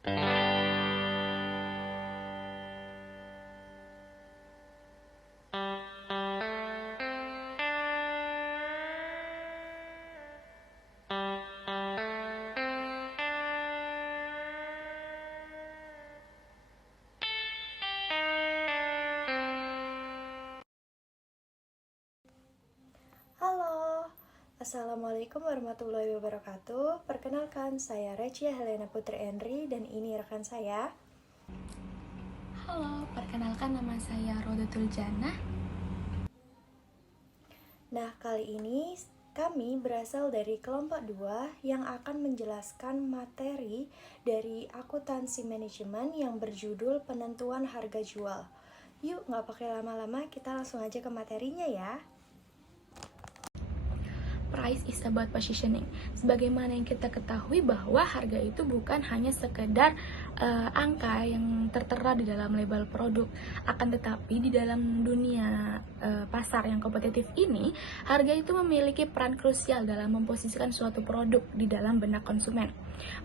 Halo, Assalamualaikum warahmatullahi wabarakatuh. Perkenalkan, saya Recia Helena Putri Henry dan ini rekan saya. Halo, perkenalkan nama saya Rodatul Jannah. Nah, kali ini kami berasal dari kelompok 2 yang akan menjelaskan materi dari akuntansi manajemen yang berjudul penentuan harga jual. Yuk, nggak pakai lama-lama, kita langsung aja ke materinya ya. Price is about positioning. Sebagaimana yang kita ketahui bahwa harga itu bukan hanya sekedar angka yang tertera di dalam label produk. Akan tetapi di dalam dunia pasar yang kompetitif ini, harga itu memiliki peran krusial dalam memposisikan suatu produk di dalam benak konsumen,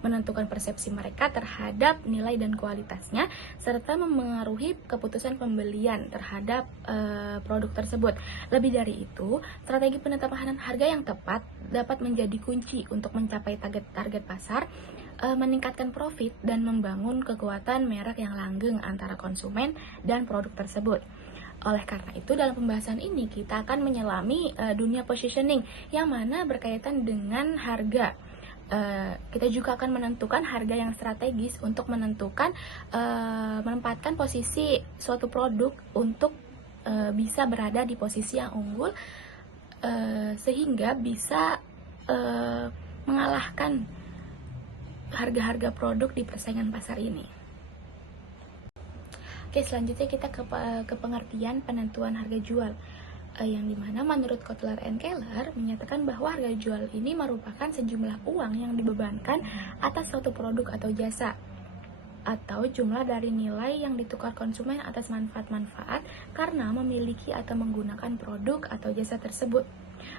menentukan persepsi mereka terhadap nilai dan kualitasnya, serta memengaruhi keputusan pembelian terhadap produk tersebut. Lebih dari itu, strategi penetapan harga yang tepat dapat menjadi kunci untuk mencapai target pasar, meningkatkan profit, dan membangun kekuatan merek yang langgeng antara konsumen dan produk tersebut. Oleh karena itu, dalam pembahasan ini kita akan menyelami dunia positioning yang mana berkaitan dengan harga. Kita juga akan menentukan harga yang strategis untuk menempatkan posisi suatu produk untuk bisa berada di posisi yang unggul, sehingga bisa mengalahkan harga-harga produk di persaingan pasar ini. Oke, selanjutnya kita ke pengertian penentuan harga jual, yang dimana menurut Kotler and Keller menyatakan bahwa harga jual ini merupakan sejumlah uang yang dibebankan atas suatu produk atau jasa, atau jumlah dari nilai yang ditukar konsumen atas manfaat-manfaat karena memiliki atau menggunakan produk atau jasa tersebut.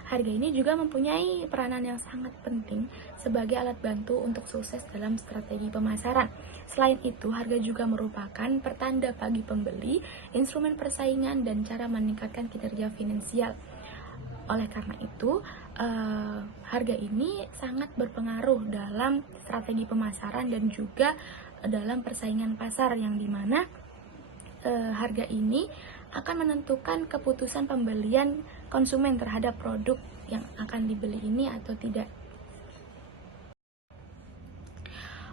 Harga ini juga mempunyai peranan yang sangat penting sebagai alat bantu untuk sukses dalam strategi pemasaran. Selain itu, harga juga merupakan pertanda bagi pembeli, instrumen persaingan, dan cara meningkatkan kinerja finansial. Oleh karena itu, harga ini sangat berpengaruh dalam strategi pemasaran dan juga dalam persaingan pasar, yang dimana harga ini akan menentukan keputusan pembelian konsumen terhadap produk yang akan dibeli ini atau tidak.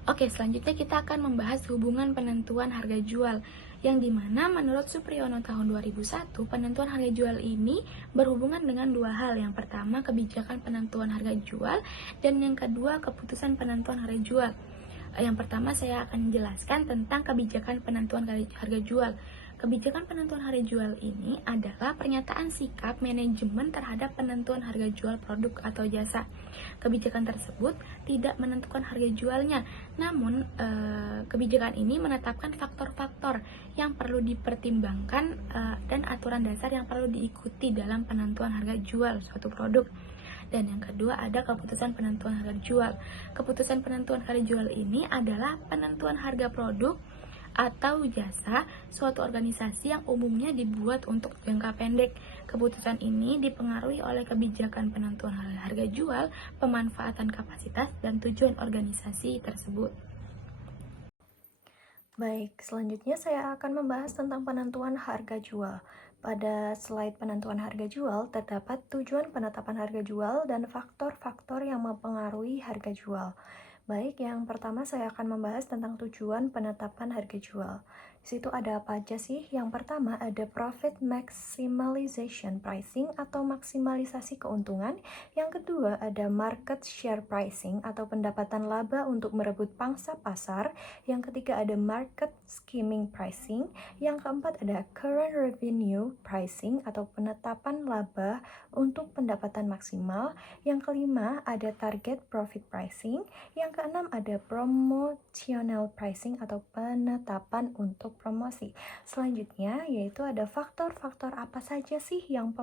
Oke, selanjutnya kita akan membahas hubungan penentuan harga jual, yang dimana menurut Supriyono tahun 2001, penentuan harga jual ini berhubungan dengan dua hal. Yang pertama, kebijakan penentuan harga jual, dan yang kedua, keputusan penentuan harga jual. Yang pertama, saya akan menjelaskan tentang kebijakan penentuan harga jual. Kebijakan penentuan harga jual ini adalah pernyataan sikap manajemen terhadap penentuan harga jual produk atau jasa. Kebijakan tersebut tidak menentukan harga jualnya, namun kebijakan ini menetapkan faktor-faktor yang perlu dipertimbangkan dan aturan dasar yang perlu diikuti dalam penentuan harga jual suatu produk. Dan yang kedua ada keputusan penentuan harga jual. Keputusan penentuan harga jual ini adalah penentuan harga produk atau jasa suatu organisasi yang umumnya dibuat untuk jangka pendek. Keputusan ini dipengaruhi oleh kebijakan penentuan harga jual, pemanfaatan kapasitas, dan tujuan organisasi tersebut. Baik, selanjutnya saya akan membahas tentang penentuan harga jual. Pada slide penentuan harga jual, terdapat tujuan penetapan harga jual dan faktor-faktor yang mempengaruhi harga jual. Baik, yang pertama saya akan membahas tentang tujuan penetapan harga jual. Di situ ada apa aja sih? Yang pertama ada profit maximization pricing atau maksimalisasi keuntungan. Yang kedua ada market share pricing atau pendapatan laba untuk merebut pangsa pasar. Yang ketiga ada market skimming pricing. Yang keempat ada current revenue pricing atau penetapan laba untuk pendapatan maksimal. Yang kelima ada target profit pricing. Yang keenam ada promotional pricing atau penetapan untuk untuk promosi. Selanjutnya yaitu ada faktor-faktor apa saja sih yang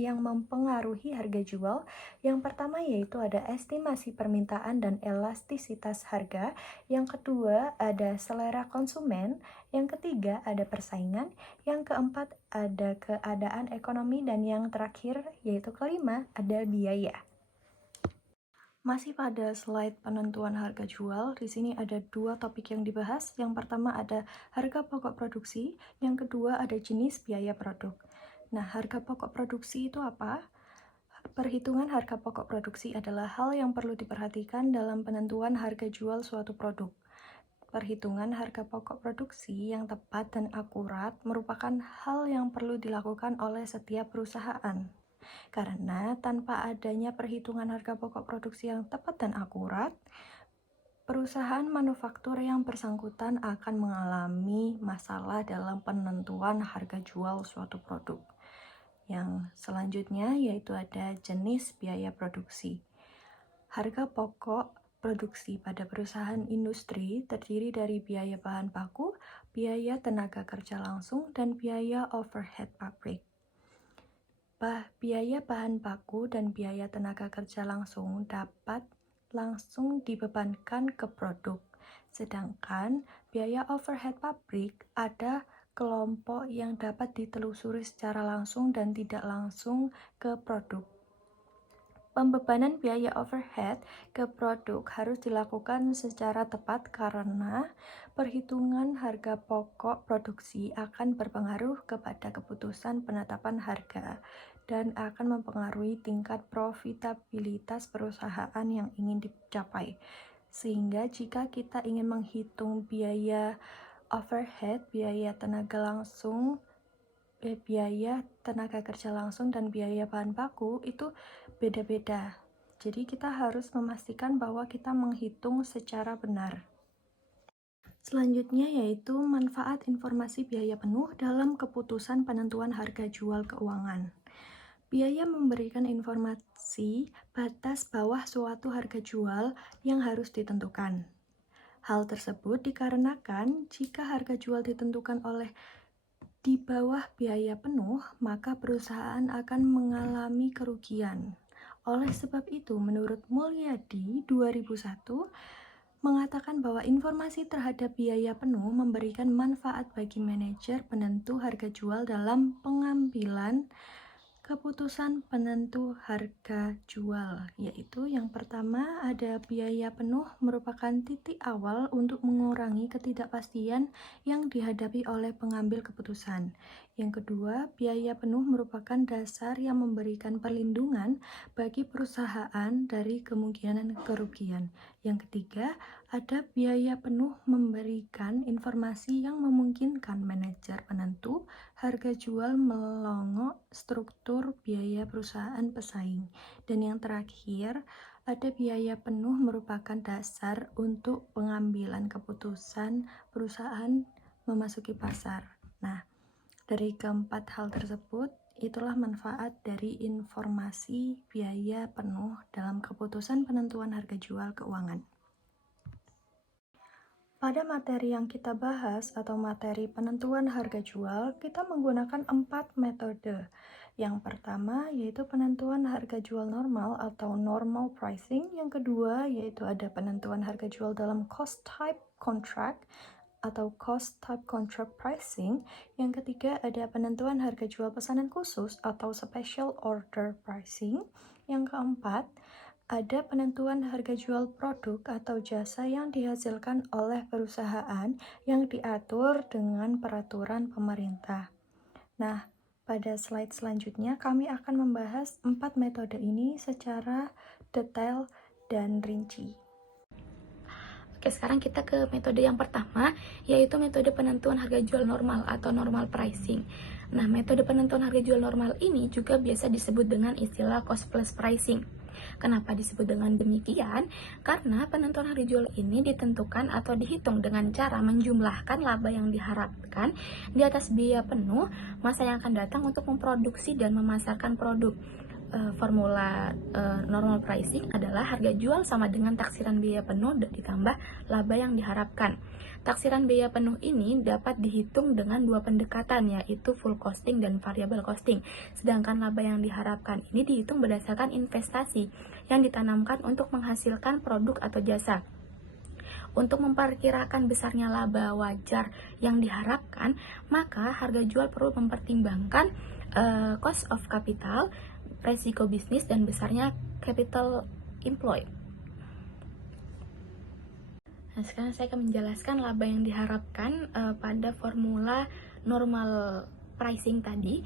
mempengaruhi harga jual. Yang pertama yaitu ada estimasi permintaan dan elastisitas harga. Yang kedua ada selera konsumen. Yang ketiga ada persaingan. Yang keempat ada keadaan ekonomi, dan yang terakhir yaitu kelima ada biaya. Masih pada slide penentuan harga jual, di sini ada dua topik yang dibahas. Yang pertama ada harga pokok produksi, yang kedua ada jenis biaya produk. Nah, harga pokok produksi itu apa? Perhitungan harga pokok produksi adalah hal yang perlu diperhatikan dalam penentuan harga jual suatu produk. Perhitungan harga pokok produksi yang tepat dan akurat merupakan hal yang perlu dilakukan oleh setiap perusahaan. Karena tanpa adanya perhitungan harga pokok produksi yang tepat dan akurat, perusahaan manufaktur yang bersangkutan akan mengalami masalah dalam penentuan harga jual suatu produk. Yang selanjutnya yaitu ada jenis biaya produksi. Harga pokok produksi pada perusahaan industri terdiri dari biaya bahan baku, biaya tenaga kerja langsung, dan biaya overhead pabrik. Biaya bahan baku dan biaya tenaga kerja langsung dapat langsung dibebankan ke produk, sedangkan biaya overhead pabrik ada kelompok yang dapat ditelusuri secara langsung dan tidak langsung ke produk. Pembebanan biaya overhead ke produk harus dilakukan secara tepat karena perhitungan harga pokok produksi akan berpengaruh kepada keputusan penetapan harga dan akan mempengaruhi tingkat profitabilitas perusahaan yang ingin dicapai. Sehingga jika kita ingin menghitung biaya overhead, biaya tenaga kerja langsung dan biaya bahan baku itu beda-beda. Jadi kita harus memastikan bahwa kita menghitung secara benar. Selanjutnya yaitu manfaat informasi biaya penuh dalam keputusan penentuan harga jual keuangan. Biaya memberikan informasi batas bawah suatu harga jual yang harus ditentukan. Hal tersebut dikarenakan jika harga jual ditentukan di bawah biaya penuh, maka perusahaan akan mengalami kerugian. Oleh sebab itu, menurut Mulyadi 2001, mengatakan bahwa informasi terhadap biaya penuh memberikan manfaat bagi manajer penentu harga jual dalam pengambilan keputusan penentu harga jual, yaitu yang pertama ada biaya penuh merupakan titik awal untuk mengurangi ketidakpastian yang dihadapi oleh pengambil keputusan. Yang kedua, biaya penuh merupakan dasar yang memberikan perlindungan bagi perusahaan dari kemungkinan kerugian. Yang ketiga, ada biaya penuh memberikan informasi yang memungkinkan manajer penentu harga jual melongok struktur biaya perusahaan pesaing. Dan yang terakhir, ada biaya penuh merupakan dasar untuk pengambilan keputusan perusahaan memasuki pasar. Nah, dari keempat hal tersebut, itulah manfaat dari informasi biaya penuh dalam keputusan penentuan harga jual keuangan. Pada materi yang kita bahas atau materi penentuan harga jual, kita menggunakan 4 metode. Yang pertama yaitu penentuan harga jual normal atau normal pricing. Yang kedua yaitu ada penentuan harga jual dalam cost type contract atau cost type contract pricing. Yang ketiga ada penentuan harga jual pesanan khusus atau special order pricing. Yang keempat ada penentuan harga jual produk atau jasa yang dihasilkan oleh perusahaan yang diatur dengan peraturan pemerintah. Nah, pada slide selanjutnya kami akan membahas 4 metode ini secara detail dan rinci. Oke, sekarang kita ke metode yang pertama, yaitu metode penentuan harga jual normal atau normal pricing. Nah, metode penentuan harga jual normal ini juga biasa disebut dengan istilah cost plus pricing. Kenapa disebut dengan demikian? Karena penentuan harga jual ini ditentukan atau dihitung dengan cara menjumlahkan laba yang diharapkan di atas biaya penuh masa yang akan datang untuk memproduksi dan memasarkan produk. formula normal pricing adalah harga jual sama dengan taksiran biaya penuh ditambah laba yang diharapkan. Taksiran biaya penuh ini dapat dihitung dengan dua pendekatan, yaitu full costing dan variable costing. Sedangkan laba yang diharapkan ini dihitung berdasarkan investasi yang ditanamkan untuk menghasilkan produk atau jasa. Untuk memperkirakan besarnya laba wajar yang diharapkan, maka harga jual perlu mempertimbangkan cost of capital, resiko bisnis, dan besarnya capital employed. Nah, sekarang saya akan menjelaskan laba yang diharapkan pada formula normal pricing tadi,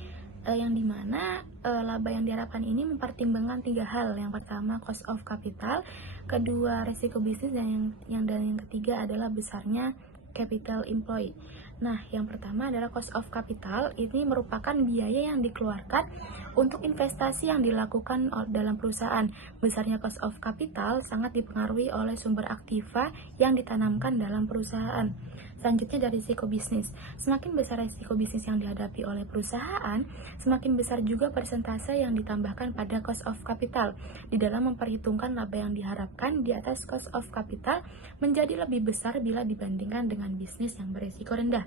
yang dimana laba yang diharapkan ini mempertimbangkan tiga hal. Yang pertama cost of capital, kedua resiko bisnis, dan yang ketiga adalah besarnya capital employed. Nah, yang pertama adalah cost of capital. Ini merupakan biaya yang dikeluarkan untuk investasi yang dilakukan dalam perusahaan. Besarnya cost of capital sangat dipengaruhi oleh sumber aktiva yang ditanamkan dalam perusahaan. Selanjutnya dari risiko bisnis. Semakin besar risiko bisnis yang dihadapi oleh perusahaan, semakin besar juga persentase yang ditambahkan pada cost of capital. Di dalam memperhitungkan laba yang diharapkan di atas cost of capital menjadi lebih besar bila dibandingkan dengan bisnis yang berisiko rendah.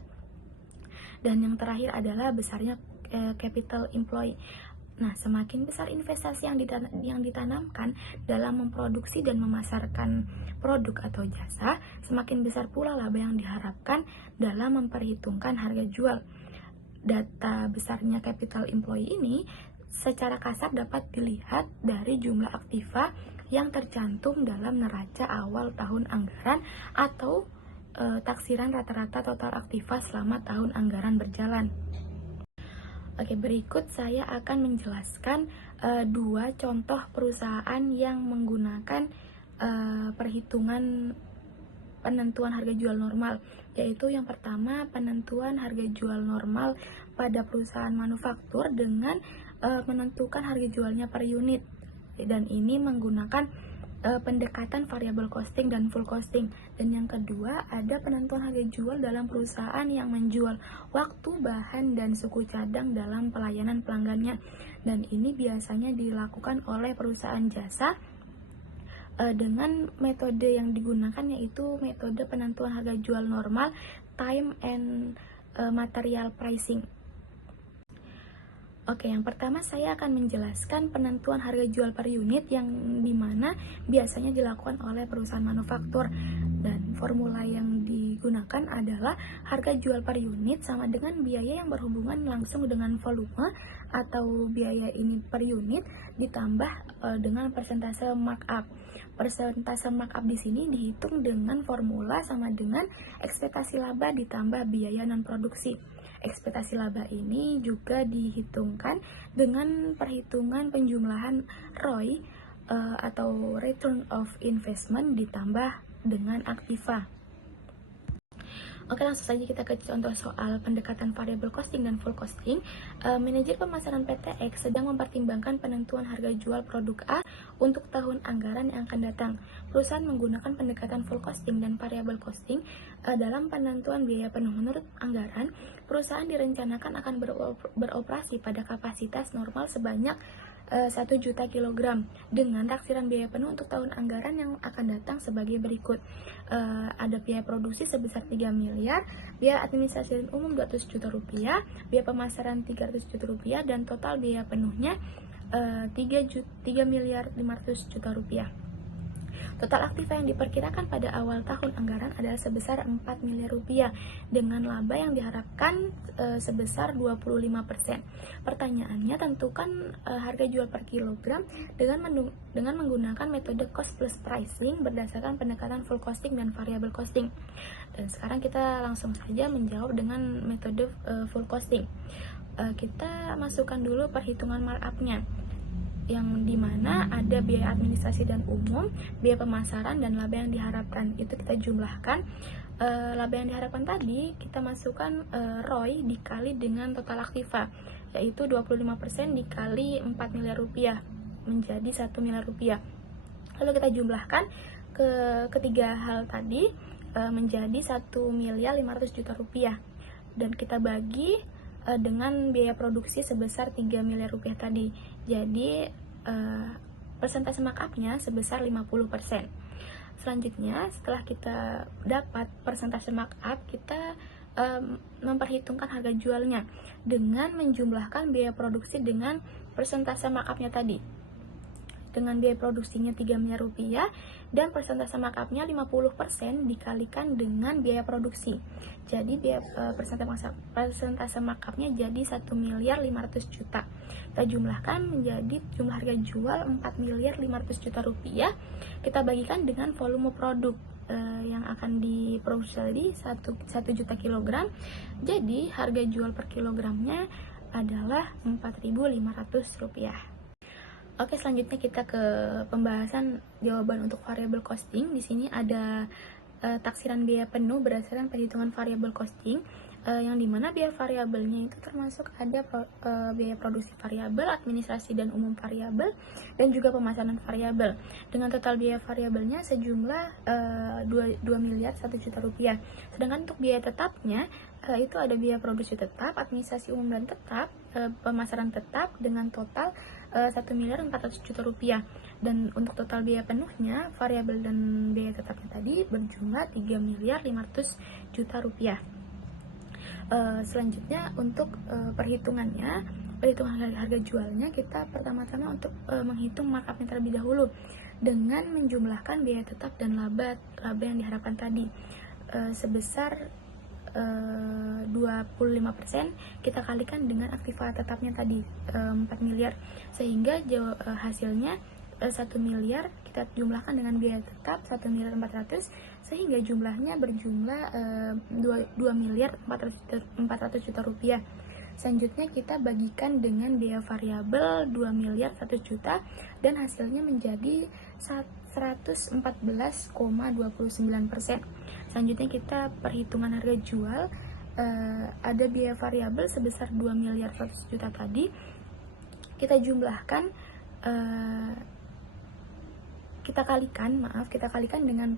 Dan yang terakhir adalah besarnya capital employed. Nah, semakin besar investasi yang ditanamkan dalam memproduksi dan memasarkan produk atau jasa, semakin besar pula laba yang diharapkan dalam memperhitungkan harga jual. Data besarnya capital employee ini secara kasar dapat dilihat dari jumlah aktiva yang tercantum dalam neraca awal tahun anggaran atau taksiran rata-rata total aktiva selama tahun anggaran berjalan. Oke, berikut saya akan menjelaskan dua contoh perusahaan yang menggunakan perhitungan penentuan harga jual normal, yaitu yang pertama penentuan harga jual normal pada perusahaan manufaktur dengan menentukan harga jualnya per unit, dan ini menggunakan pendekatan variable costing dan full costing. Dan yang kedua ada penentuan harga jual dalam perusahaan yang menjual waktu, bahan, dan suku cadang dalam pelayanan pelanggannya, dan ini biasanya dilakukan oleh perusahaan jasa dengan metode yang digunakan yaitu metode penentuan harga jual normal, time and material pricing. Oke, yang pertama saya akan menjelaskan penentuan harga jual per unit yang dimana biasanya dilakukan oleh perusahaan manufaktur, dan formula yang digunakan adalah harga jual per unit sama dengan biaya yang berhubungan langsung dengan volume atau biaya ini per unit ditambah dengan persentase markup. Persentase markup di sini dihitung dengan formula sama dengan ekspektasi laba ditambah biaya non produksi. Ekspektasi laba ini juga dihitungkan dengan perhitungan penjumlahan ROI atau Return of Investment ditambah dengan aktiva. Oke, langsung saja kita ke contoh soal pendekatan variable costing dan full costing. Manajer pemasaran PTX sedang mempertimbangkan penentuan harga jual produk A untuk tahun anggaran yang akan datang. Perusahaan menggunakan pendekatan full costing dan variable costing dalam penentuan biaya penuh. Menurut anggaran, perusahaan direncanakan akan beroperasi pada kapasitas normal sebanyak 1 juta kilogram dengan taksiran biaya penuh untuk tahun anggaran yang akan datang sebagai berikut. Ada biaya produksi sebesar 3 miliar, biaya administrasi dan umum 200 juta rupiah, biaya pemasaran 300 juta rupiah, dan total biaya penuhnya 3 miliar 500 juta rupiah. Total aktiva yang diperkirakan pada awal tahun anggaran adalah sebesar 4 miliar rupiah dengan laba yang diharapkan sebesar 25%. Pertanyaannya, tentukan harga jual per kilogram dengan menggunakan metode cost plus pricing berdasarkan pendekatan full costing dan variable costing. Dan sekarang kita langsung saja menjawab dengan metode full costing. Kita masukkan dulu perhitungan markup-nya, yang dimana ada biaya administrasi dan umum, biaya pemasaran, dan laba yang diharapkan. Itu kita jumlahkan. Laba yang diharapkan tadi kita masukkan ROI dikali dengan total aktiva, yaitu 25% dikali 4 miliar rupiah menjadi 1 miliar rupiah. Lalu kita jumlahkan ke ketiga hal tadi menjadi 1 miliar 500 juta rupiah, dan kita bagi dengan biaya produksi sebesar 3 miliar rupiah tadi. Jadi persentase markupnya sebesar 50%. Selanjutnya, setelah kita dapat persentase markup, kita memperhitungkan harga jualnya dengan menjumlahkan biaya produksi dengan persentase markupnya tadi. Dengan biaya produksinya 3 miliar rupiah dan persentase markupnya 50% dikalikan dengan biaya produksi. Jadi persentase markupnya jadi 1 miliar 500 juta. Kita jumlahkan menjadi jumlah harga jual 4 miliar 500 juta rupiah. Kita bagikan dengan volume produk yang akan diproduksi tadi 1 juta kilogram. Jadi harga jual per kilogramnya adalah 4.500 rupiah. Oke, selanjutnya kita ke pembahasan jawaban untuk variable costing. Di sini ada taksiran biaya penuh berdasarkan perhitungan variable costing, yang dimana biaya variabelnya itu termasuk ada biaya produksi variabel, administrasi dan umum variabel, dan juga pemasaran variabel. Dengan total biaya variabelnya sejumlah 2 miliar 1 juta rupiah. Sedangkan untuk biaya tetapnya itu ada biaya produksi tetap, administrasi umum dan tetap, pemasaran tetap dengan total 1 miliar 400 juta rupiah. Dan untuk total biaya penuhnya, variabel dan biaya tetapnya tadi berjumlah 3 miliar 500 juta rupiah. Selanjutnya untuk perhitungan harga jualnya, kita pertama-tama untuk menghitung markupnya terlebih dahulu dengan menjumlahkan biaya tetap dan laba yang diharapkan tadi sebesar 25%, kita kalikan dengan aktiva tetapnya tadi 4 miliar, sehingga hasilnya 1 miliar kita jumlahkan dengan biaya tetap 1 miliar 400, sehingga jumlahnya berjumlah 2 miliar 400 juta rupiah. Selanjutnya kita bagikan dengan biaya variabel 2 miliar 1 juta dan hasilnya menjadi 114,29%. Selanjutnya kita perhitungan harga jual, ada biaya variabel sebesar 2 miliar 100 juta tadi, kita jumlahkan, kita kalikan dengan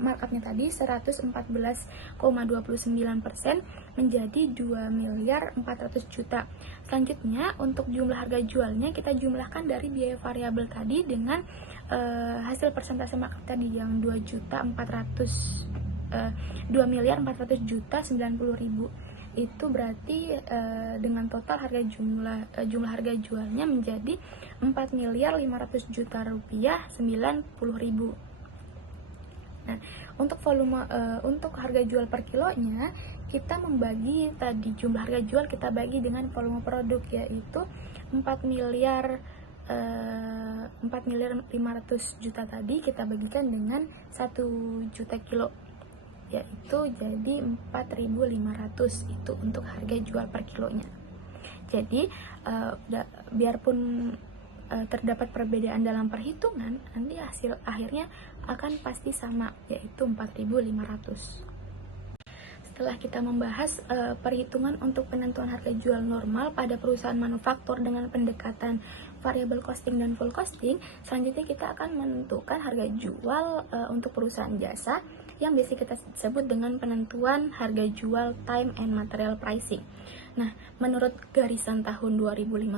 markupnya tadi 114,29% menjadi 2 miliar 400 juta. Selanjutnya untuk jumlah harga jualnya kita jumlahkan dari biaya variabel tadi dengan hasil persentase markup tadi yang 2 miliar 400 juta 90 ribu. Itu berarti dengan total jumlah harga jualnya menjadi 4 miliar 500 juta rupiah 90 ribu. Nah, untuk harga jual per kilonya, kita membagi tadi jumlah harga jual kita bagi dengan volume produk, yaitu 4 miliar 500 juta tadi kita bagikan dengan 1 juta kilo, yaitu jadi 4.500. Itu untuk harga jual per kilonya. Jadi biarpun terdapat perbedaan dalam perhitungan, nanti hasil akhirnya akan pasti sama, yaitu 4.500. Setelah kita membahas perhitungan untuk penentuan harga jual normal pada perusahaan manufaktur dengan pendekatan variable costing dan full costing, selanjutnya kita akan menentukan harga jual untuk perusahaan jasa yang biasa kita sebut dengan penentuan harga jual time and material pricing. Nah, menurut garisan tahun 2015,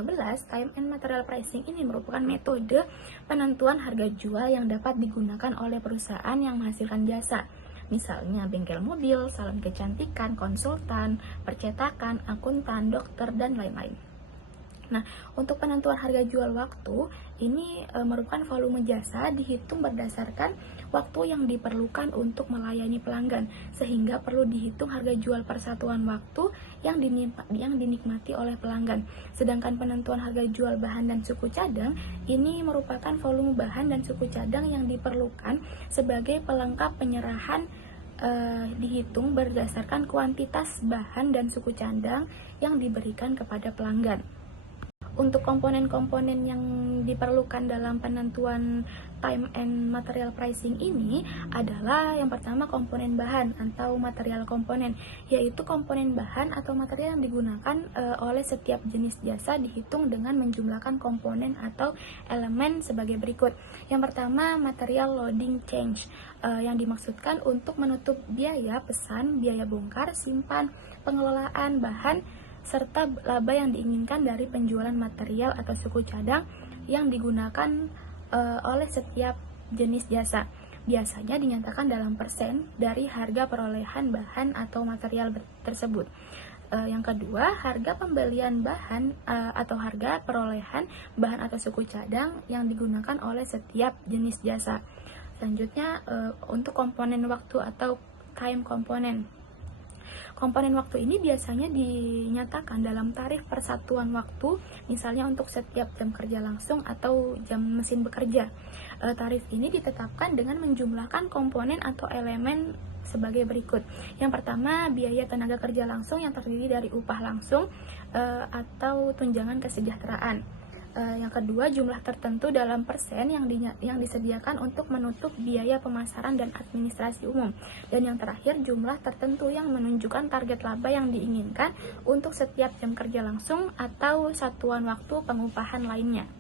time and material pricing ini merupakan metode penentuan harga jual yang dapat digunakan oleh perusahaan yang menghasilkan jasa. Misalnya bengkel mobil, salon kecantikan, konsultan, percetakan, akuntan, dokter, dan lain-lain. Nah, untuk penentuan harga jual waktu, ini merupakan volume jasa dihitung berdasarkan waktu yang diperlukan untuk melayani pelanggan, sehingga perlu dihitung harga jual persatuan waktu yang dinikmati oleh pelanggan. Sedangkan penentuan harga jual bahan dan suku cadang, ini merupakan volume bahan dan suku cadang yang diperlukan sebagai pelengkap penyerahan, dihitung berdasarkan kuantitas bahan dan suku cadang yang diberikan kepada pelanggan. Untuk komponen-komponen yang diperlukan dalam penentuan time and material pricing ini adalah yang pertama komponen bahan atau material komponen, yaitu komponen bahan atau material yang digunakan oleh setiap jenis jasa dihitung dengan menjumlahkan komponen atau elemen sebagai berikut. Yang pertama, material loading change, yang dimaksudkan untuk menutup biaya pesan, biaya bongkar, simpan, pengelolaan bahan, serta laba yang diinginkan dari penjualan material atau suku cadang yang digunakan oleh setiap jenis jasa. Biasanya dinyatakan dalam persen dari harga perolehan bahan atau material tersebut. Yang kedua, harga pembelian bahan atau harga perolehan bahan atau suku cadang yang digunakan oleh setiap jenis jasa. Selanjutnya, untuk komponen waktu atau time komponen. Komponen waktu ini biasanya dinyatakan dalam tarif persatuan waktu, misalnya untuk setiap jam kerja langsung atau jam mesin bekerja. Tarif ini ditetapkan dengan menjumlahkan komponen atau elemen sebagai berikut. Yang pertama, biaya tenaga kerja langsung yang terdiri dari upah langsung atau tunjangan kesejahteraan. Yang kedua, jumlah tertentu dalam persen yang disediakan untuk menutup biaya pemasaran dan administrasi umum. Dan yang terakhir, jumlah tertentu yang menunjukkan target laba yang diinginkan untuk setiap jam kerja langsung atau satuan waktu pengupahan lainnya.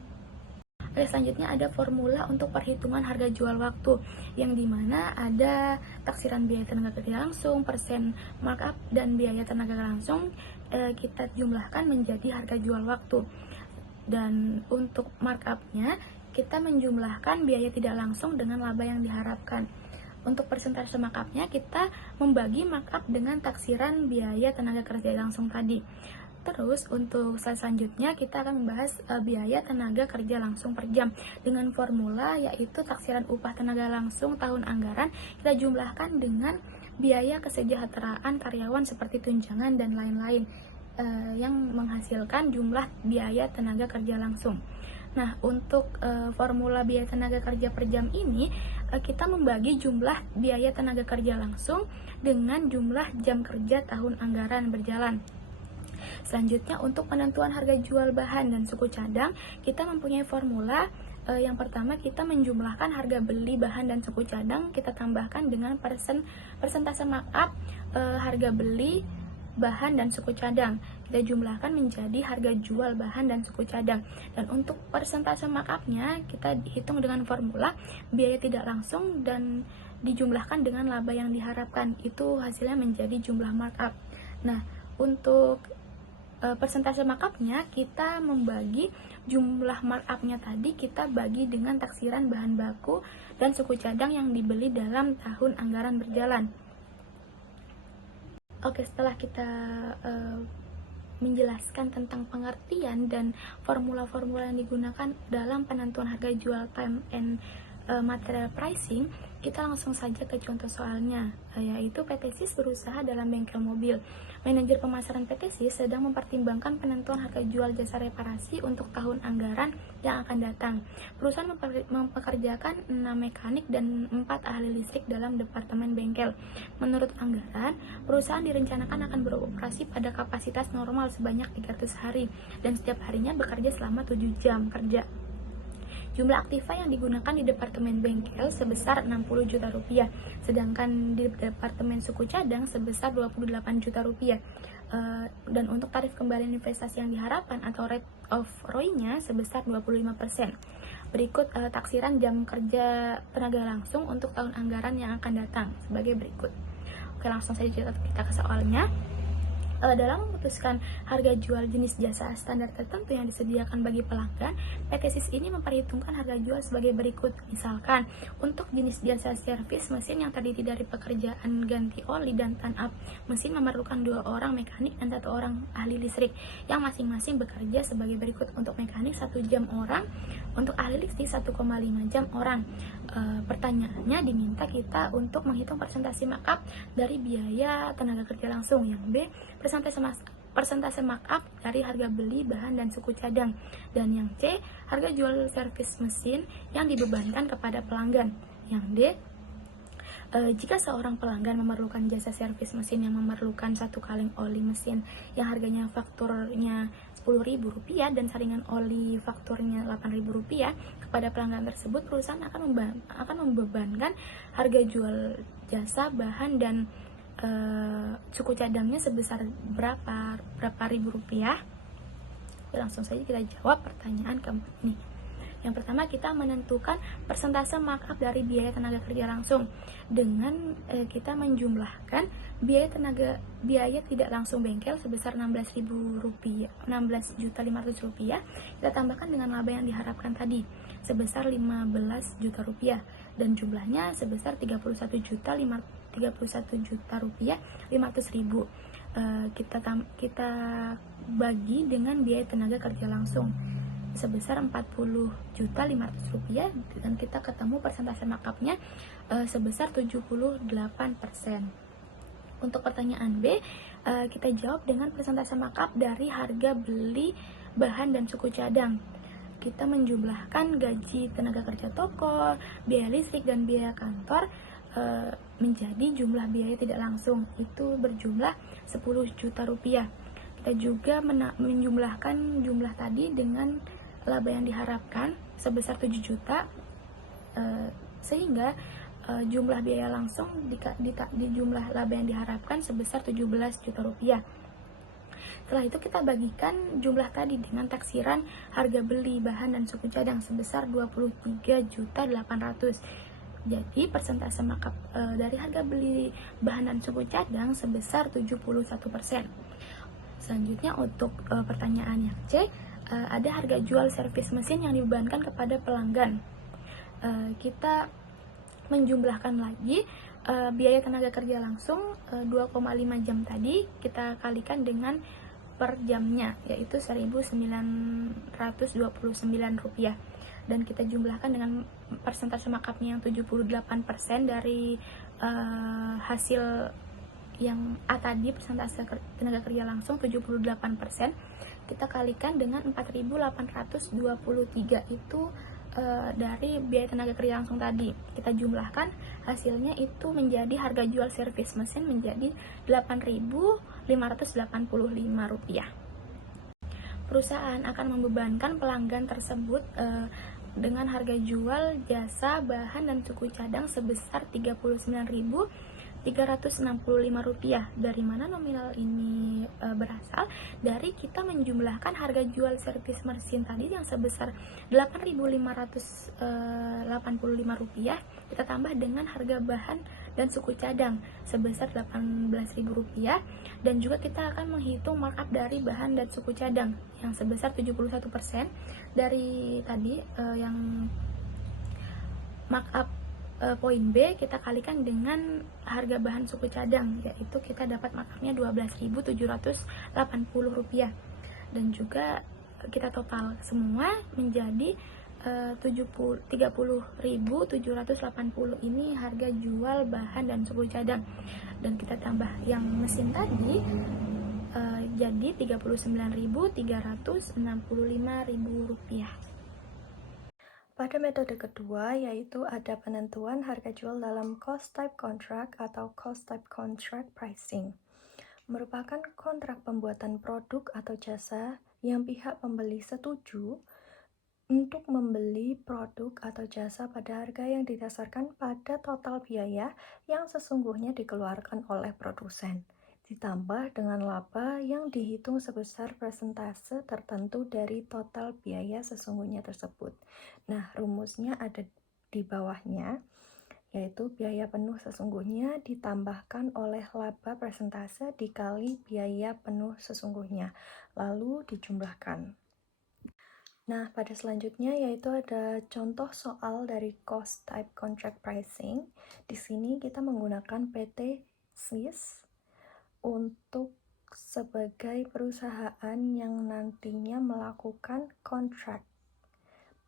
Oke, selanjutnya ada formula untuk perhitungan harga jual waktu, yang dimana ada taksiran biaya tenaga kerja langsung, persen markup, dan biaya tenaga langsung kita jumlahkan menjadi harga jual waktu. Dan untuk markupnya kita menjumlahkan biaya tidak langsung dengan laba yang diharapkan. Untuk persentase markupnya kita membagi markup dengan taksiran biaya tenaga kerja langsung tadi. Terus untuk slide selanjutnya kita akan membahas biaya tenaga kerja langsung per jam dengan formula yaitu taksiran upah tenaga langsung tahun anggaran kita jumlahkan dengan biaya kesejahteraan karyawan seperti tunjangan dan lain-lain yang menghasilkan jumlah biaya tenaga kerja langsung. Nah, untuk formula biaya tenaga kerja per jam ini kita membagi jumlah biaya tenaga kerja langsung dengan jumlah jam kerja tahun anggaran berjalan. Selanjutnya, untuk penentuan harga jual bahan dan suku cadang, kita mempunyai formula. Yang pertama, kita menjumlahkan harga beli bahan dan suku cadang, kita tambahkan dengan persentase markup harga beli bahan dan suku cadang, kita jumlahkan menjadi harga jual bahan dan suku cadang. Dan untuk persentase markupnya kita hitung dengan formula biaya tidak langsung dan dijumlahkan dengan laba yang diharapkan, itu hasilnya menjadi jumlah markup. Nah, untuk persentase markupnya kita membagi jumlah markupnya tadi kita bagi dengan taksiran bahan baku dan suku cadang yang dibeli dalam tahun anggaran berjalan. Oke, setelah kita menjelaskan tentang pengertian dan formula-formula yang digunakan dalam penentuan harga jual time and material pricing, kita langsung saja ke contoh soalnya, yaitu PT SIS berusaha dalam bengkel mobil. Manajer pemasaran PT SIS sedang mempertimbangkan penentuan harga jual jasa reparasi untuk tahun anggaran yang akan datang. Perusahaan mempekerjakan 6 mekanik dan 4 ahli listrik dalam departemen bengkel. Menurut anggaran, perusahaan direncanakan akan beroperasi pada kapasitas normal sebanyak 300 hari dan setiap harinya bekerja selama 7 jam kerja. Jumlah aktiva yang digunakan di departemen bengkel sebesar 60 juta rupiah, sedangkan di departemen suku cadang sebesar 28 juta rupiah. Dan untuk tarif kembalian investasi yang diharapkan atau rate of ROI-nya sebesar 25%. Berikut taksiran jam kerja tenaga langsung untuk tahun anggaran yang akan datang sebagai berikut. Oke, langsung saja kita ke soalnya. Dalam memutuskan harga jual jenis jasa standar tertentu yang disediakan bagi pelanggan, PT SIS ini memperhitungkan harga jual sebagai berikut. Misalkan, untuk jenis jasa servis mesin yang terdiri dari pekerjaan ganti oli dan tan-up mesin memerlukan 2 orang mekanik dan 1 orang ahli listrik yang masing-masing bekerja sebagai berikut. Untuk mekanik 1 jam orang, untuk ahli listrik 1,5 jam orang. Pertanyaannya diminta kita untuk menghitung persentase markup dari biaya tenaga kerja langsung. Yang B, persentase markup dari harga beli bahan dan suku cadang. Dan yang C, harga jual servis mesin yang dibebankan kepada pelanggan. Yang D, jika seorang pelanggan memerlukan jasa servis mesin yang memerlukan 1 kaleng oli mesin yang harganya fakturnya Rp10.000 dan saringan oli fakturnya Rp8.000 kepada pelanggan tersebut, perusahaan akan membebankan harga jual jasa bahan dan suku cadangnya sebesar berapa ribu rupiah. Langsung saja kita jawab pertanyaan keempat ini. Yang pertama, kita menentukan persentase markup dari biaya tenaga kerja langsung dengan kita menjumlahkan biaya tidak langsung bengkel sebesar Rp16.000, Rp16.500.000 kita tambahkan dengan laba yang diharapkan tadi sebesar Rp15 juta dan jumlahnya sebesar Rp31.500.000. Kita bagi dengan biaya tenaga kerja langsung sebesar Rp40.500 dan kita ketemu persentase markupnya sebesar 78%. Untuk pertanyaan B, kita jawab dengan persentase markup dari harga beli bahan dan suku cadang. Kita menjumlahkan gaji tenaga kerja toko, biaya listrik, dan biaya kantor menjadi jumlah biaya tidak langsung, itu berjumlah Rp10 juta. Kita juga menjumlahkan jumlah tadi dengan laba yang diharapkan sebesar 7 juta, sehingga jumlah biaya langsung di jumlah laba yang diharapkan sebesar Rp17 juta. Setelah itu kita bagikan jumlah tadi dengan taksiran harga beli bahan dan suku cadang sebesar Rp23.800.000. Jadi persentase markup dari harga beli bahan dan suku cadang sebesar 71%. Selanjutnya untuk pertanyaan yang C, ada harga jual servis mesin yang dibebankan kepada pelanggan. Kita menjumlahkan lagi biaya tenaga kerja langsung 2,5 jam tadi kita kalikan dengan per jamnya, yaitu Rp1.929, dan kita jumlahkan dengan persentase markupnya yang 78% dari hasil yang A tadi, persentase tenaga kerja langsung 78%, kita kalikan dengan 4.823, itu dari biaya tenaga kerja langsung tadi. Kita jumlahkan, hasilnya itu menjadi harga jual servis mesin menjadi Rp8.585. Perusahaan akan membebankan pelanggan tersebut dengan harga jual jasa bahan dan suku cadang sebesar Rp39.365. Dari mana nominal ini berasal? Dari kita menjumlahkan harga jual servis mesin tadi yang sebesar Rp8.585, kita tambah dengan harga bahan dan suku cadang sebesar Rp18.000, dan juga kita akan menghitung markup dari bahan dan suku cadang yang sebesar 71% dari tadi yang markup. Poin B kita kalikan dengan harga bahan suku cadang, yaitu kita dapat markupnya Rp12.780, dan juga kita total semua menjadi Rp30.780. ini harga jual bahan dan suku cadang, dan kita tambah yang mesin tadi jadi Rp39.365. Pada metode kedua, yaitu ada penentuan harga jual dalam cost type contract atau cost type contract pricing. Merupakan kontrak pembuatan produk atau jasa yang pihak pembeli setuju untuk membeli produk atau jasa pada harga yang didasarkan pada total biaya yang sesungguhnya dikeluarkan oleh produsen, ditambah dengan laba yang dihitung sebesar persentase tertentu dari total biaya sesungguhnya tersebut. Nah, rumusnya ada di bawahnya, yaitu biaya penuh sesungguhnya ditambahkan oleh laba persentase dikali biaya penuh sesungguhnya, lalu dijumlahkan. Nah, pada selanjutnya yaitu ada contoh soal dari cost type contract pricing. Di sini kita menggunakan PT SIS untuk sebagai perusahaan yang nantinya melakukan kontrak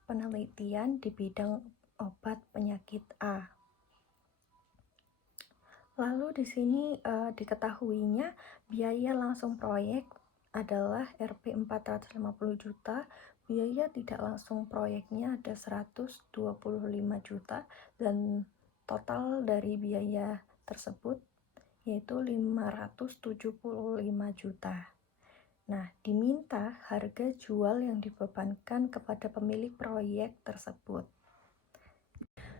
penelitian di bidang obat penyakit A. Lalu di sini diketahuinya biaya langsung proyek adalah Rp 450 juta, biaya tidak langsung proyeknya ada 125 juta, dan total dari biaya tersebut yaitu 575 juta. Nah, diminta harga jual yang dibebankan kepada pemilik proyek tersebut.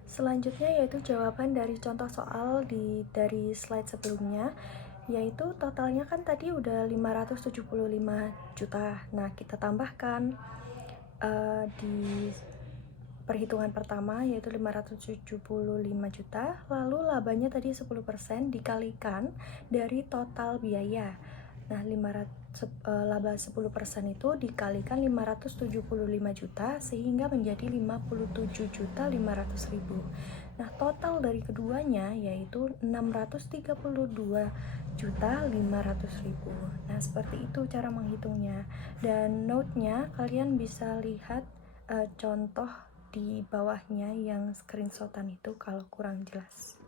Selanjutnya yaitu jawaban dari contoh soal dari slide sebelumnya, yaitu totalnya kan tadi udah 575 juta. Nah, kita tambahkan di perhitungan pertama yaitu 575 juta, lalu labanya tadi 10% dikalikan dari total biaya. Nah, laba 10% itu dikalikan 575 juta sehingga menjadi 57.500.000. Nah, total dari keduanya yaitu 632.500.000. Nah, seperti itu cara menghitungnya. Dan note-nya kalian bisa lihat contoh di bawahnya yang screenshotan itu kalau kurang jelas.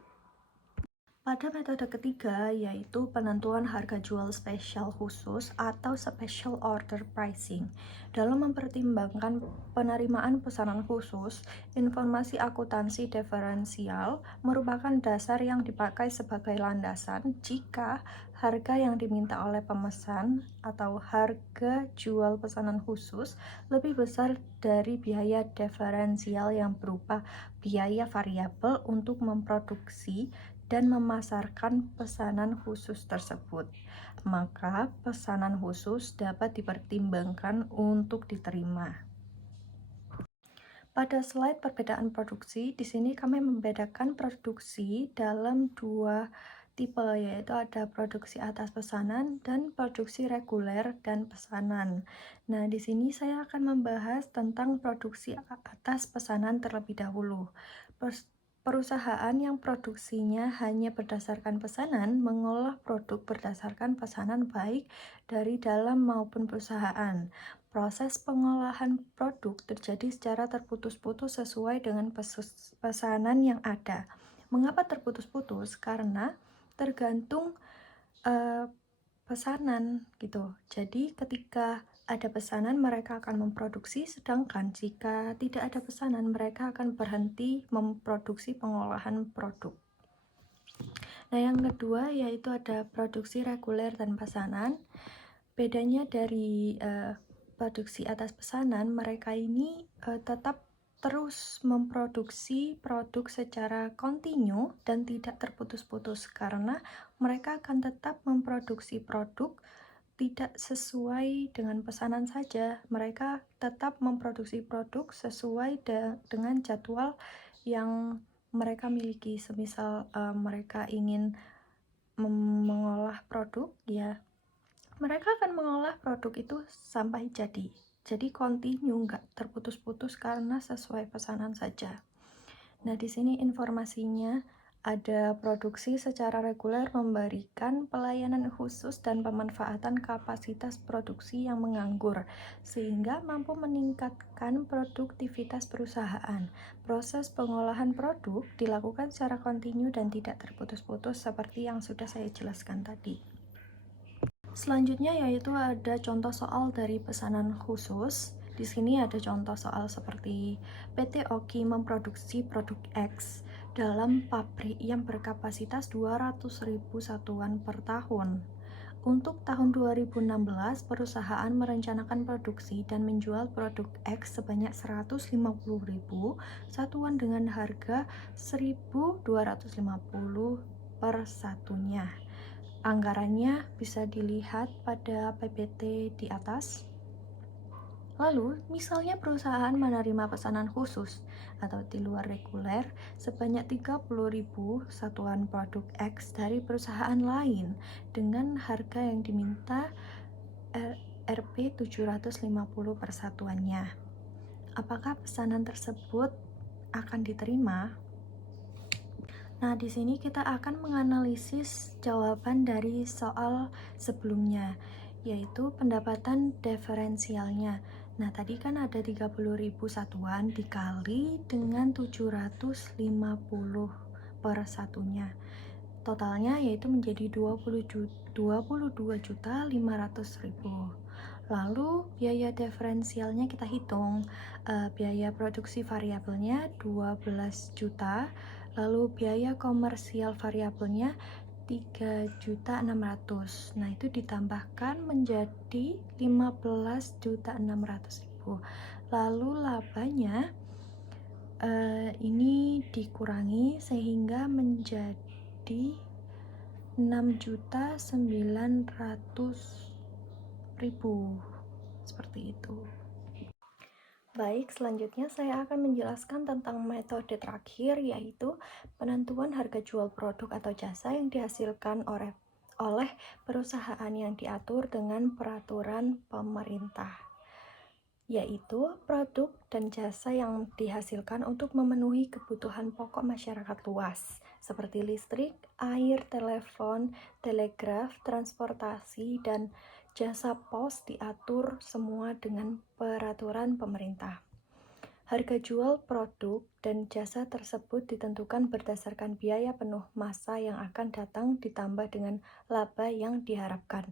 Pada metode ketiga, yaitu penentuan harga jual spesial khusus atau special order pricing. Dalam mempertimbangkan penerimaan pesanan khusus, informasi akuntansi diferensial merupakan dasar yang dipakai sebagai landasan jika harga yang diminta oleh pemesan atau harga jual pesanan khusus lebih besar dari biaya diferensial yang berupa biaya variabel untuk memproduksi dan memasarkan pesanan khusus tersebut, maka pesanan khusus dapat dipertimbangkan untuk diterima. Pada slide perbedaan produksi, di sini kami membedakan produksi dalam dua tipe, yaitu ada produksi atas pesanan dan produksi reguler dan pesanan. Nah, di sini saya akan membahas tentang produksi atas pesanan terlebih dahulu. Perusahaan yang produksinya hanya berdasarkan pesanan mengolah produk berdasarkan pesanan baik dari dalam maupun perusahaan. Proses pengolahan produk terjadi secara terputus-putus sesuai dengan pesanan yang ada. Mengapa terputus-putus? Karena tergantung pesanan gitu. Jadi ketika ada pesanan mereka akan memproduksi, sedangkan jika tidak ada pesanan mereka akan berhenti memproduksi pengolahan produk. Nah, yang kedua yaitu ada produksi reguler dan pesanan. Bedanya dari produksi atas pesanan, mereka ini tetap terus memproduksi produk secara kontinu dan tidak terputus-putus karena mereka akan tetap memproduksi produk tidak sesuai dengan pesanan saja. Mereka tetap memproduksi produk sesuai dengan jadwal yang mereka miliki. Semisal mereka ingin mengolah produk, ya mereka akan mengolah produk itu sampai jadi. Jadi kontinu, nggak terputus-putus karena sesuai pesanan saja. Nah, di sini informasinya ada produksi secara reguler memberikan pelayanan khusus dan pemanfaatan kapasitas produksi yang menganggur, sehingga mampu meningkatkan produktivitas perusahaan. Proses pengolahan produk dilakukan secara kontinu dan tidak terputus-putus seperti yang sudah saya jelaskan tadi. Selanjutnya yaitu ada contoh soal dari pesanan khusus. Di sini ada contoh soal seperti PT Oki memproduksi produk X dalam pabrik yang berkapasitas 200.000 satuan per tahun. Untuk tahun 2016, perusahaan merencanakan produksi dan menjual produk X sebanyak 150.000 satuan dengan harga 1.250 per satunya. Anggarannya bisa dilihat pada PPT di atas. Lalu, misalnya perusahaan menerima pesanan khusus atau di luar reguler sebanyak 30.000 satuan produk X dari perusahaan lain dengan harga yang diminta Rp 750 per satuannya. Apakah pesanan tersebut akan diterima? Nah, di sini kita akan menganalisis jawaban dari soal sebelumnya, yaitu pendapatan diferensialnya. Nah, tadi kan ada 30.000 satuan dikali dengan 750 per satunya. Totalnya yaitu menjadi 22.500.000. Lalu biaya diferensialnya kita hitung. Biaya produksi variabelnya 12 juta. Lalu biaya komersial variabelnya 3.600.000. Nah, itu ditambahkan menjadi 15.600.000. Lalu labanya ini dikurangi sehingga menjadi 6.900.000. Seperti itu. Baik, selanjutnya saya akan menjelaskan tentang metode terakhir, yaitu penentuan harga jual produk atau jasa yang dihasilkan oleh perusahaan yang diatur dengan peraturan pemerintah, yaitu produk dan jasa yang dihasilkan untuk memenuhi kebutuhan pokok masyarakat luas, seperti listrik, air, telepon, telegraf, transportasi, dan jasa pos diatur semua dengan peraturan pemerintah. Harga jual produk dan jasa tersebut ditentukan berdasarkan biaya penuh masa yang akan datang ditambah dengan laba yang diharapkan.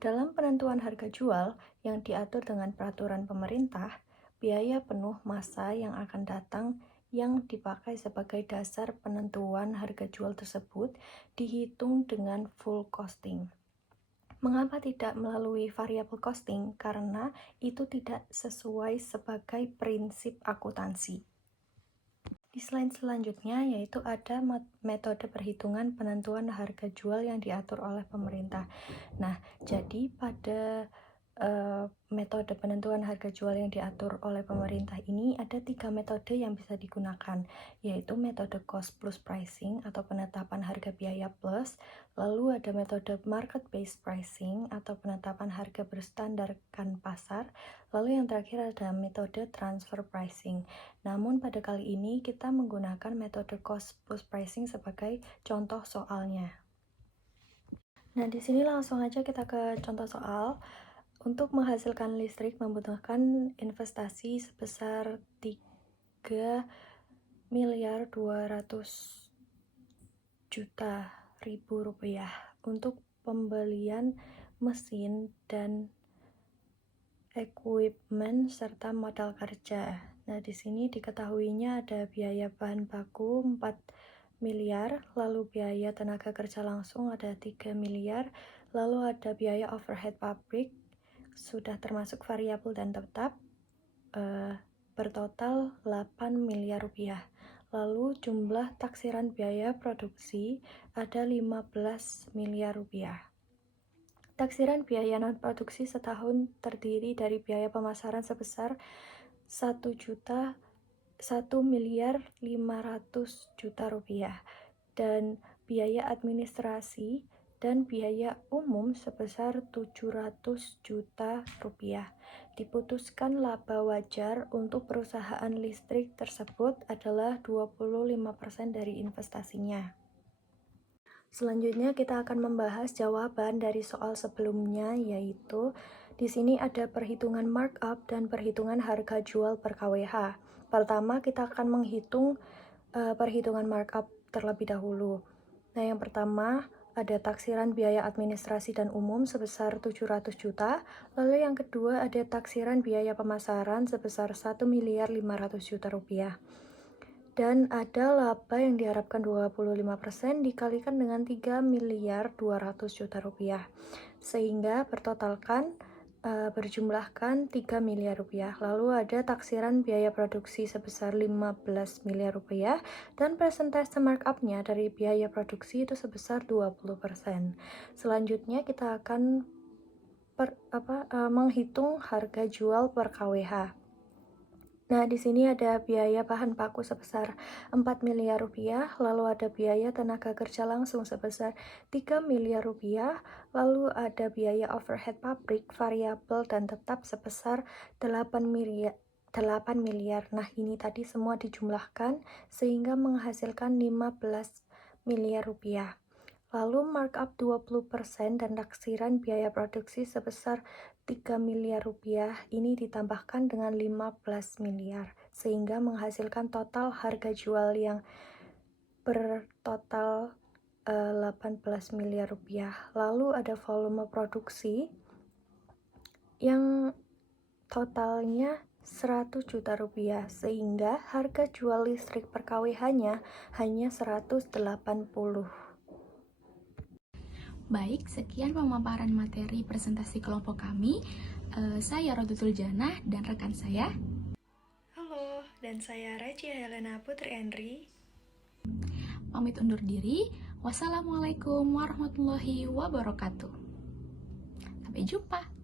Dalam penentuan harga jual yang diatur dengan peraturan pemerintah, biaya penuh masa yang akan datang yang dipakai sebagai dasar penentuan harga jual tersebut dihitung dengan full costing. Mengapa tidak melalui variable costing? Karena itu tidak sesuai sebagai prinsip akuntansi. Di slide selanjutnya yaitu ada metode perhitungan penentuan harga jual yang diatur oleh pemerintah. Nah, jadi pada metode penentuan harga jual yang diatur oleh pemerintah ini ada 3 metode yang bisa digunakan, yaitu metode cost plus pricing atau penetapan harga biaya plus, lalu ada metode market based pricing atau penetapan harga berstandarkan pasar, lalu yang terakhir ada metode transfer pricing. Namun pada kali ini kita menggunakan metode cost plus pricing sebagai contoh soalnya. Nah, di sini langsung aja kita ke contoh soal. Untuk menghasilkan listrik membutuhkan investasi sebesar 3.200.000.000 rupiah untuk pembelian mesin dan equipment serta modal kerja. Nah, di sini diketahuinya ada biaya bahan baku 4 miliar, lalu biaya tenaga kerja langsung ada 3 miliar, lalu ada biaya overhead pabrik sudah termasuk variabel dan tetap bertotal 8 miliar rupiah. Lalu jumlah taksiran biaya produksi ada 15 miliar rupiah. Taksiran biaya non produksi setahun terdiri dari biaya pemasaran sebesar 1.500.000.000 rupiah dan biaya administrasi dan biaya umum sebesar 700 juta rupiah. Diputuskan laba wajar untuk perusahaan listrik tersebut adalah 25% dari investasinya. Selanjutnya kita akan membahas jawaban dari soal sebelumnya, yaitu di sini ada perhitungan markup dan perhitungan harga jual per kWh. Pertama kita akan menghitung perhitungan markup terlebih dahulu. Nah, yang pertama ada taksiran biaya administrasi dan umum sebesar 700 juta, lalu yang kedua ada taksiran biaya pemasaran sebesar 1.500.000.000 rupiah. Dan ada laba yang diharapkan 25% dikalikan dengan 3.200.000.000 rupiah. Sehingga bertotalkan berjumlahkan 3 miliar rupiah. Lalu ada taksiran biaya produksi sebesar 15 miliar rupiah dan persentase markupnya dari biaya produksi itu sebesar 20%. Selanjutnya kita akan menghitung harga jual per kWh. Nah, di sini ada biaya bahan baku sebesar 4 miliar rupiah, lalu ada biaya tenaga kerja langsung sebesar 3 miliar rupiah, lalu ada biaya overhead pabrik, variabel dan tetap sebesar 8 miliar. Nah, ini tadi semua dijumlahkan sehingga menghasilkan 15 miliar rupiah. Lalu markup 20% dan taksiran biaya produksi sebesar 3 miliar rupiah ini ditambahkan dengan 15 miliar sehingga menghasilkan total harga jual yang bertotal 18 miliar rupiah. Lalu ada volume produksi yang totalnya 100 juta rupiah sehingga harga jual listrik per kWh-nya hanya 180. Baik, sekian pemaparan materi presentasi kelompok kami. Saya Rodutul Janah dan rekan saya. Halo, dan saya Rachia Helena Putri Andri. Pamit undur diri. Wassalamualaikum warahmatullahi wabarakatuh. Sampai jumpa.